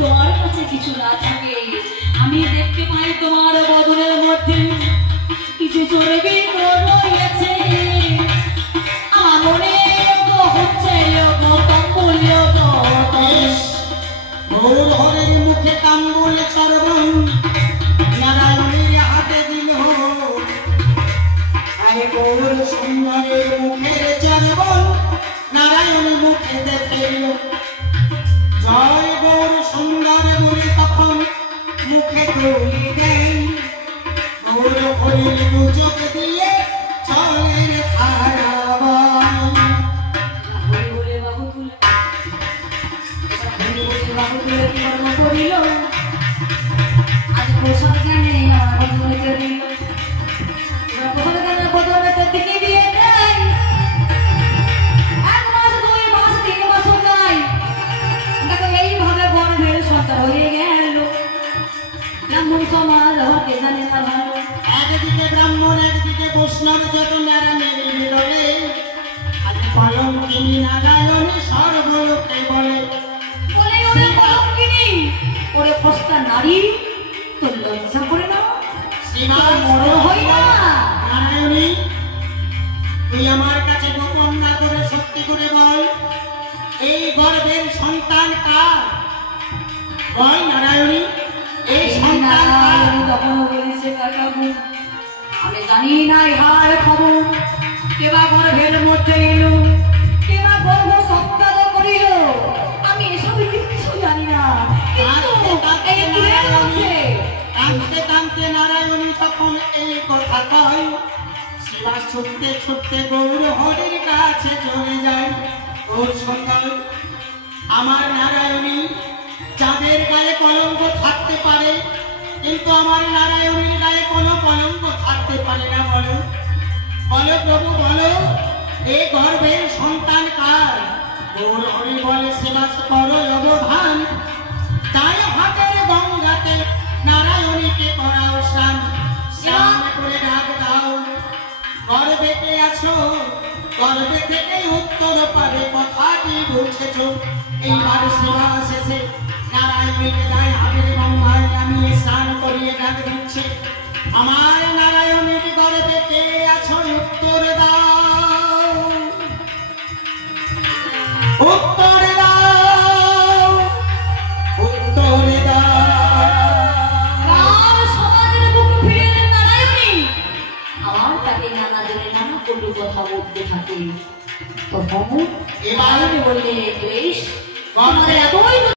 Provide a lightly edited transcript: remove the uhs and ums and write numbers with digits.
তোমার কাছে কিছু না থাকে আমি দেখতে পাই তোমার বদনের মধ্যে কিছু চর্বি রয়েছে আমার মনে হচ্ছে ঘরের মুখে তাম্বুল চর্বণ নারায়ণের হাতে দিল আরে গৌর সুন্দরের মুখের চর্বণ নারায়ণ মুখে দেখিল জয় গৌর সুন্দর বলে তখন মুখে তুলি দেন গৌর হরির দুচোখ দিয়ে চলেন খারাবান হরি বলে বাবু তুলে বাবু তুলে কর্ম করিল আজ প্রসাদ জ্ঞানে আমার বদনকে দিল প্রসাদ জ্ঞানে বদনকে দিকে দিয়ে দেয় 1 মাস 2 মাস 3 মাস নাই দেখো এইভাবে গর্ভের সন্তান হয়ে গেল ব্রাহ্মণ সমাজ হতে জানে না ভালো একদিকে ব্রাহ্মণ একদিকে বৈষ্ণব যত নারায়ণের মিলনে আজ কলঙ্কিনী নারায়ণী সর্বলোকে বলে বলে ওরে কলঙ্কিনী ওরে ফস্তা নারী তোর লজ্জা করে না শ্রীমান মরণ হয় না নারায়ণী তুই আমার কাছে গোপন না করে সত্যি করে বল এই গর্ভের সন্তান কার বল নারায়ণী এই সন্তান কার তখন বলেছে কাকাবু আমি জানি না ইহার খবর কেবা গর্ভের মধ্যে এলো কেবা গর্ভ সত্যাগ করিল আমি এসব কিছু জানি না কাঁদতে কাঁদতে নারায়ণী তখন এই কথা কয় শিবা ছুটতে ছুটতে গৌর হরির কাছে চলে যায় ওর সুন্দর আমার নারায়ণী যাদের গায়ে কলঙ্ক থাকতে পারে কিন্তু আমার নারায়ণীর গায়ে কোনো কলঙ্ক থাকতে পারে না বলো বলো প্রভু বলো এই গর্ভের সন্তান কার গৌর হরি বলে সেবা করো অবধান তাই হাতের গঙ্গাতে নারায়ণীকে করাও স্নান স্নান করে ডাক দাও গর্ভে কে আছো গর্ভে থেকে উত্তর পাবে কথাটি বুঝেছ এইবার সেবা শেষে নারায়ণীকে দায় হাতের গঙ্গায় নামিয়ে স্নান করিয়ে ডাক দিচ্ছে আমার নারায়ণীর গর্ভে কে আছো উত্তর দাও উত্তর দাও উত্তর দাও সমাজের বুক ফিরে নারায়ণী আমার তাকে নানা জনে নানা কটু কথা বলতে থাকে তখন এবার বললে বেশ আমাদের এতই